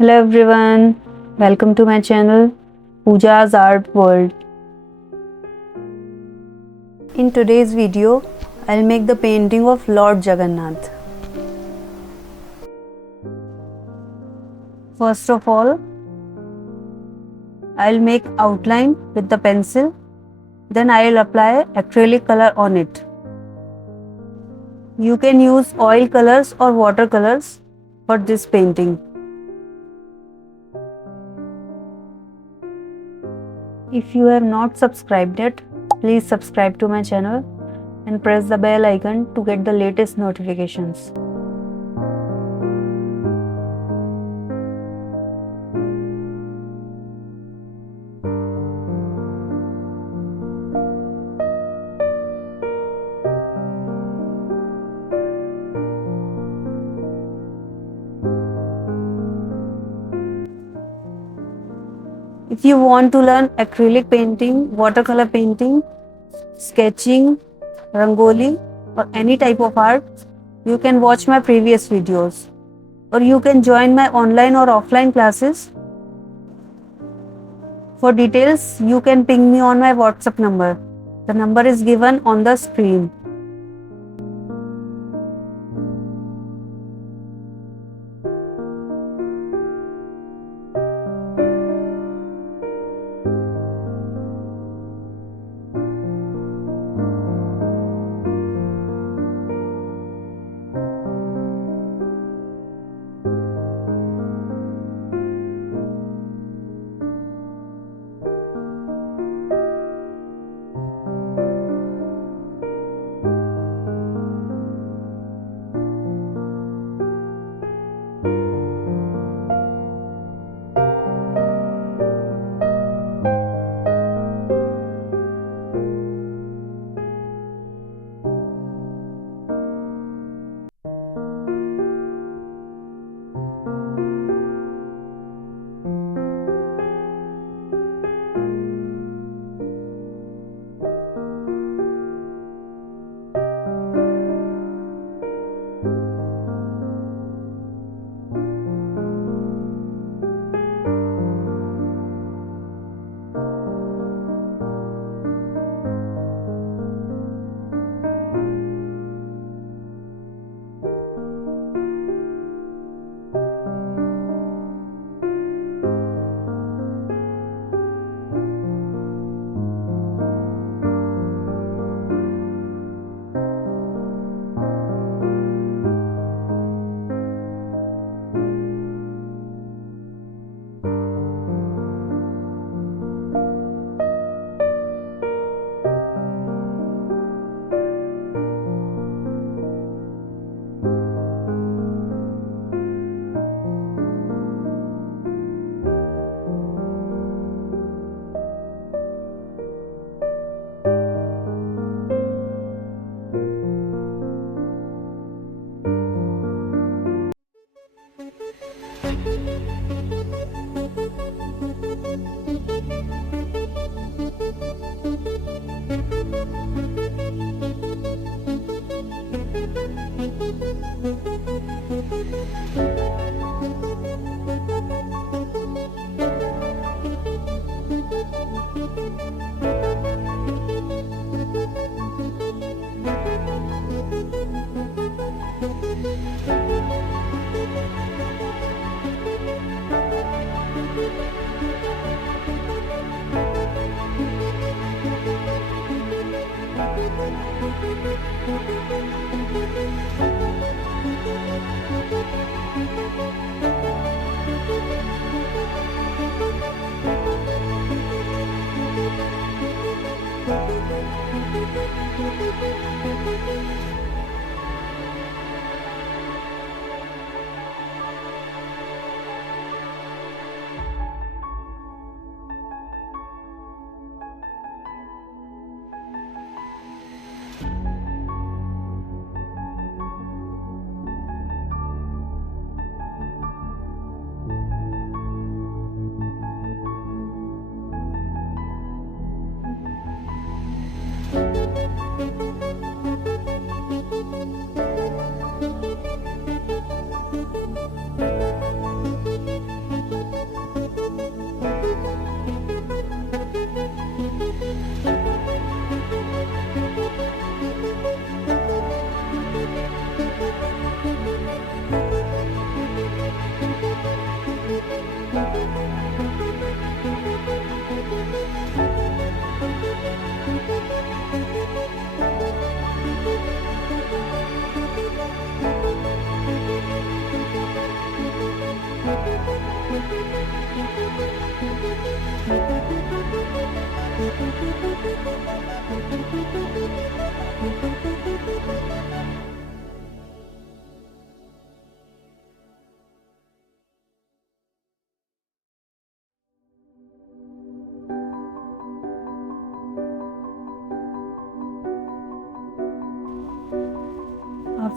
Hello everyone, welcome to my channel Pooja's Art World. In today's video, I'll make the painting of Lord Jagannath. First of all, I'll make outline with the pencil, then I'll apply acrylic color on it. You can use oil colors or watercolors for this painting. If you have not subscribed yet, please subscribe to my channel and press the bell icon to get the latest notifications. If you want to learn acrylic painting, watercolor painting, sketching, rangoli or any type of art, you can watch my previous videos or you can join my online or offline classes. For details, you can ping me on my WhatsApp number. The number is given on the screen.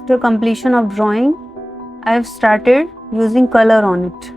After completion of drawing, I have started using color on it.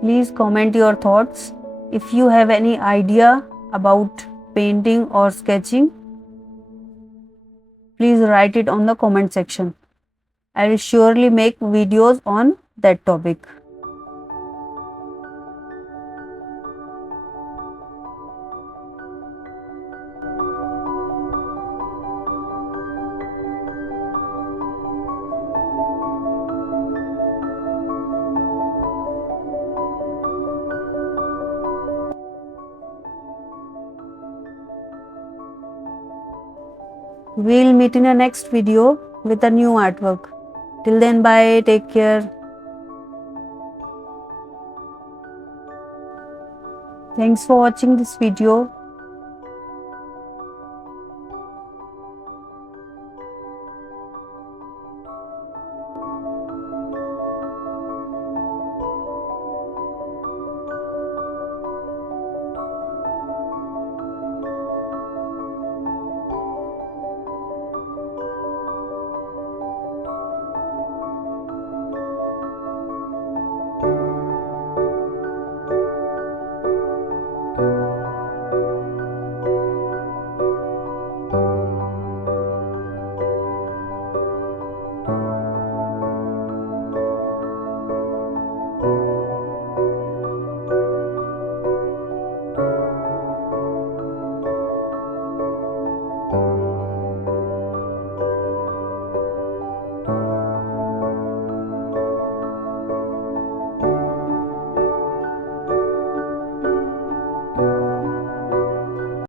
Please comment your thoughts. If you have any idea about painting or sketching, please write it on the comment section. I will surely make videos on that topic. We'll meet in a next video with a new artwork. Till then, bye, take care. Thanks for watching this video.